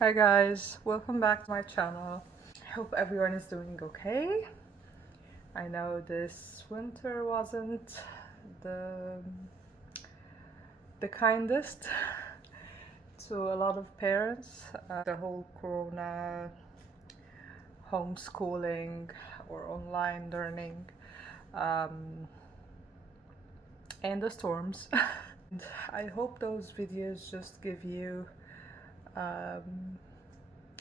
Hi guys, welcome back to my channel. I hope everyone is doing okay. I know this winter wasn't the the kindest to a lot of parents. The whole corona homeschooling or online learning um, and the storms. And I hope those videos just give you um,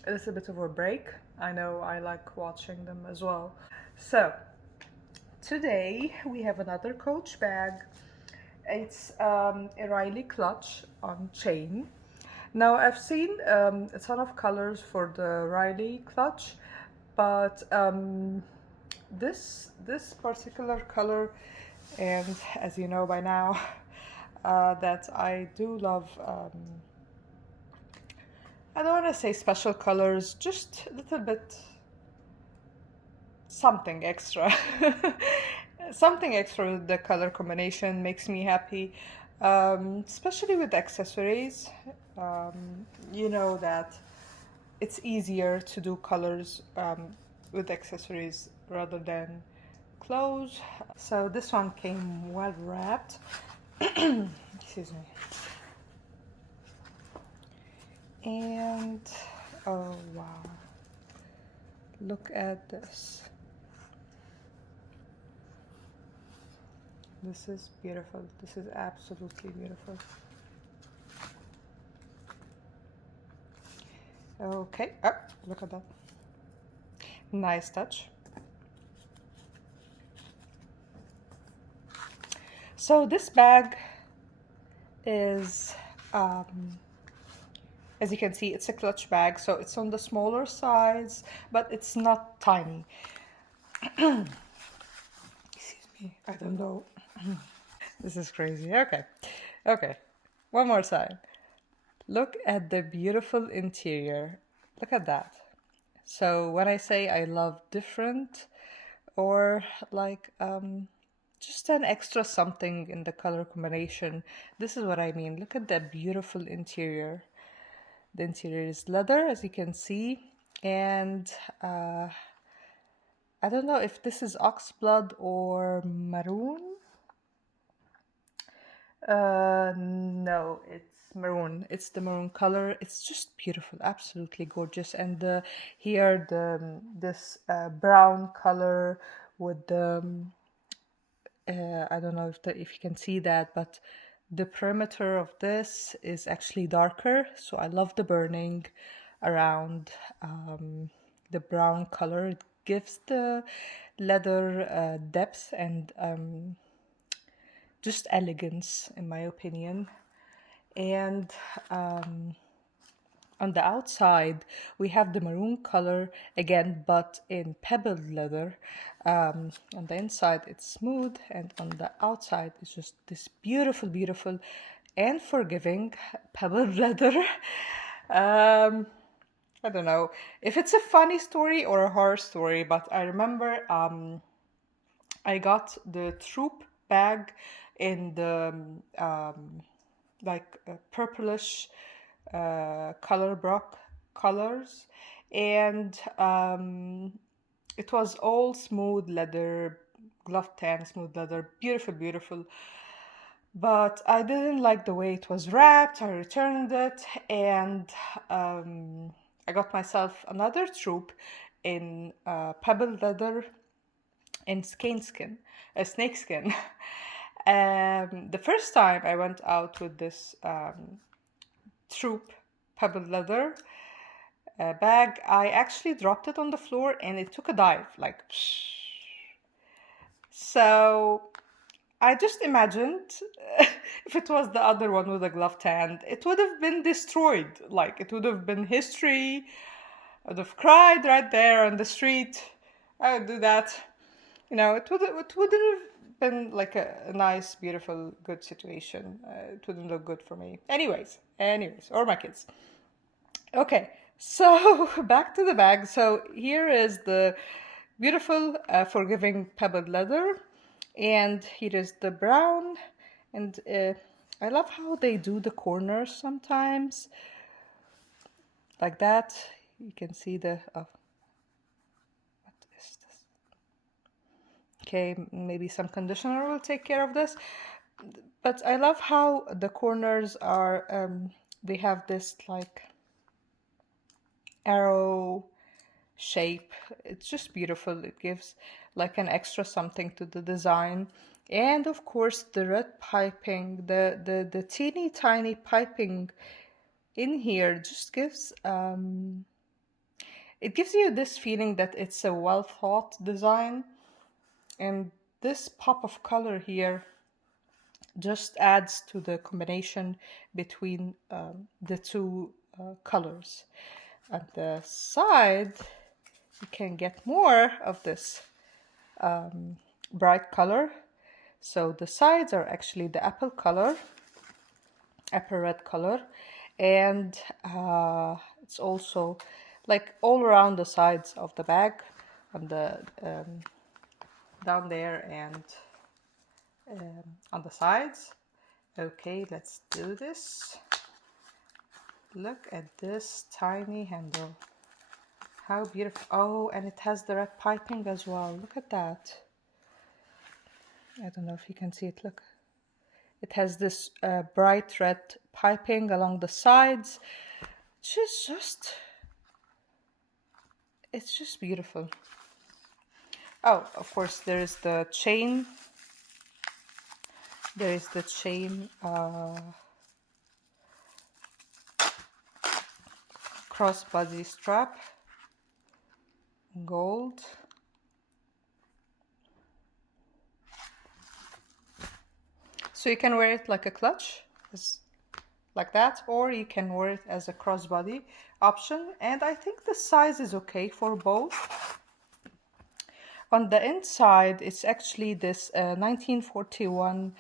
a little bit of a break. I know I like watching them as well. So, today we have another Coach bag. It's a Riley clutch on chain. Now I've seen a ton of colors for the Riley clutch, but this particular color, and as you know by now, that I do love. I don't want to say special colors, just a little bit something extra. Something extra with the color combination makes me happy, especially with accessories. You know that it's easier to do colors with accessories rather than clothes. So this one came well wrapped. Excuse me. And oh wow, look at this. This is beautiful. This is absolutely beautiful. Okay, oh, look at that. Nice touch. So this bag is, as you can see, it's a clutch bag, so it's on the smaller size, but it's not tiny. Excuse me, I don't know. This is crazy. Okay, okay. One more time. Look at the beautiful interior. Look at that. So when I say I love different or like just an extra something in the color combination, this is what I mean. Look at that beautiful interior. The interior is leather, as you can see, and I don't know if this is oxblood or maroon. No, it's maroon. It's the maroon color. It's just beautiful, absolutely gorgeous. And here this brown color with the I don't know if you can see that, but the perimeter of this is actually darker. So I love the burning around the brown color. It gives the leather depth and just elegance, in my opinion. And on the outside, we have the maroon color again, but in pebbled leather. On the inside, it's smooth, and on the outside, it's just this beautiful, beautiful, and forgiving pebbled leather. Um, I don't know if it's a funny story or a horror story, but I remember I got the troop bag in the like purplish color block colors, and it was all smooth leather, glove tan, smooth leather, beautiful, beautiful. But I didn't like the way it was wrapped. I returned it, and I got myself another troop in pebble leather in snake skin. The first time I went out with this troop pebble leather bag, I actually dropped it on the floor and it took a dive, like. So I just imagined if it was the other one with a gloved hand, it would have been destroyed. Like it would have been history. I would have cried right there on the street. I would do that. It wouldn't have been like a nice, beautiful, good situation. It wouldn't look good for me. Anyways, or my kids. Okay, so back to the bag. So here is the beautiful, forgiving pebbled leather, and here is the brown. And I love how they do the corners sometimes. like that. You can see the, what is this? Okay, maybe some conditioner will take care of this. But I love how the corners are, they have this like arrow shape. It's just beautiful. It gives like an extra something to the design. And of course the red piping, the teeny tiny piping in here just gives it gives you this feeling that it's a well thought design. And this pop of color here just adds to the combination between the two colors. At the side, you can get more of this bright color. So the sides are actually the apple color, apple red color, and it's also like all around the sides of the bag, on the down there and on the sides. Okay, let's do this. Look at this tiny handle. How beautiful. Oh, and it has the red piping as well. Look at that. I don't know if you can see it. Look. It has this bright red piping along the sides. It's just beautiful. Oh, of course, there is the chain. There is the chain crossbody strap, gold. So you can wear it like a clutch, like that, or you can wear it as a crossbody option. And I think the size is okay for both. On the inside, it's actually this 1941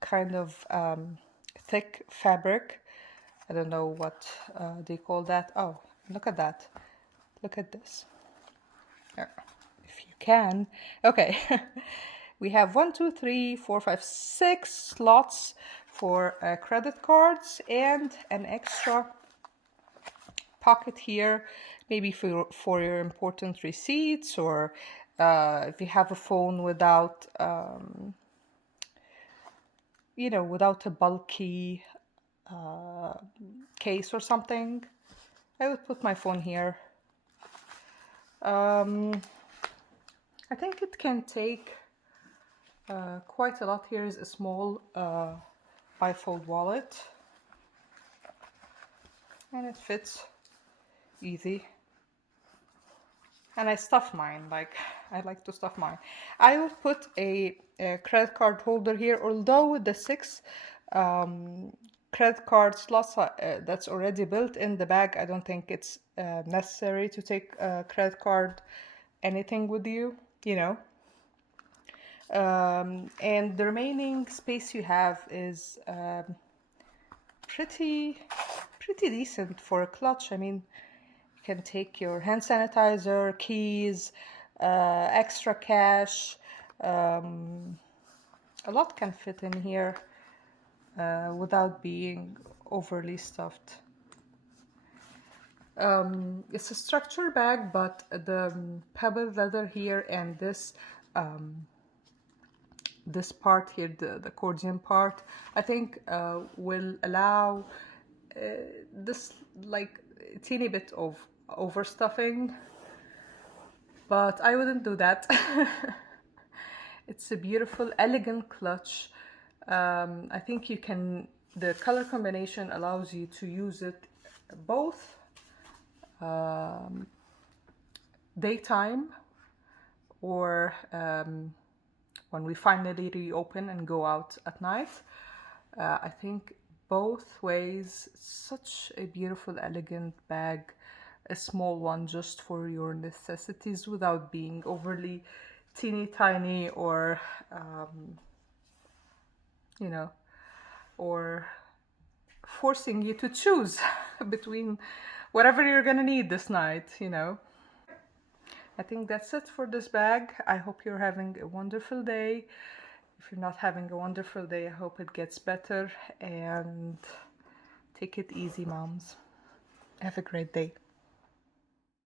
kind of thick fabric. I don't know what they call that. Oh, look at that. Look at this. If you can. Okay. We have 1, 2, 3, 4, 5, 6 slots for credit cards and an extra pocket here, maybe for your important receipts, or if you have a phone without, you know, without a bulky case or something. I would put my phone here. I think it can take quite a lot. Here is a small bifold wallet, and it fits easy. And I stuff mine, like I like to stuff mine. I will put a credit card holder here, although with the 6 credit card slots that's already built in the bag, I don't think it's necessary to take a credit card anything with you, you know. And the remaining space you have is pretty decent for a clutch. I mean, you can take your hand sanitizer, keys, extra cash. A lot can fit in here without being overly stuffed. It's a structure bag, but the pebble leather here and this this part here, the accordion part, I think will allow this like a teeny bit of overstuffing, but I wouldn't do that. It's a beautiful, elegant clutch. I think you can, the color combination allows you to use it both daytime or when we finally reopen and go out at night. I think both ways. Such a beautiful, elegant bag, a small one just for your necessities without being overly teeny tiny or you know, or forcing you to choose between whatever you're gonna need this night, you know. I think that's it for this bag. I hope you're having a wonderful day. If you're not having a wonderful day, I hope it gets better, and take it easy, moms. Have a great day.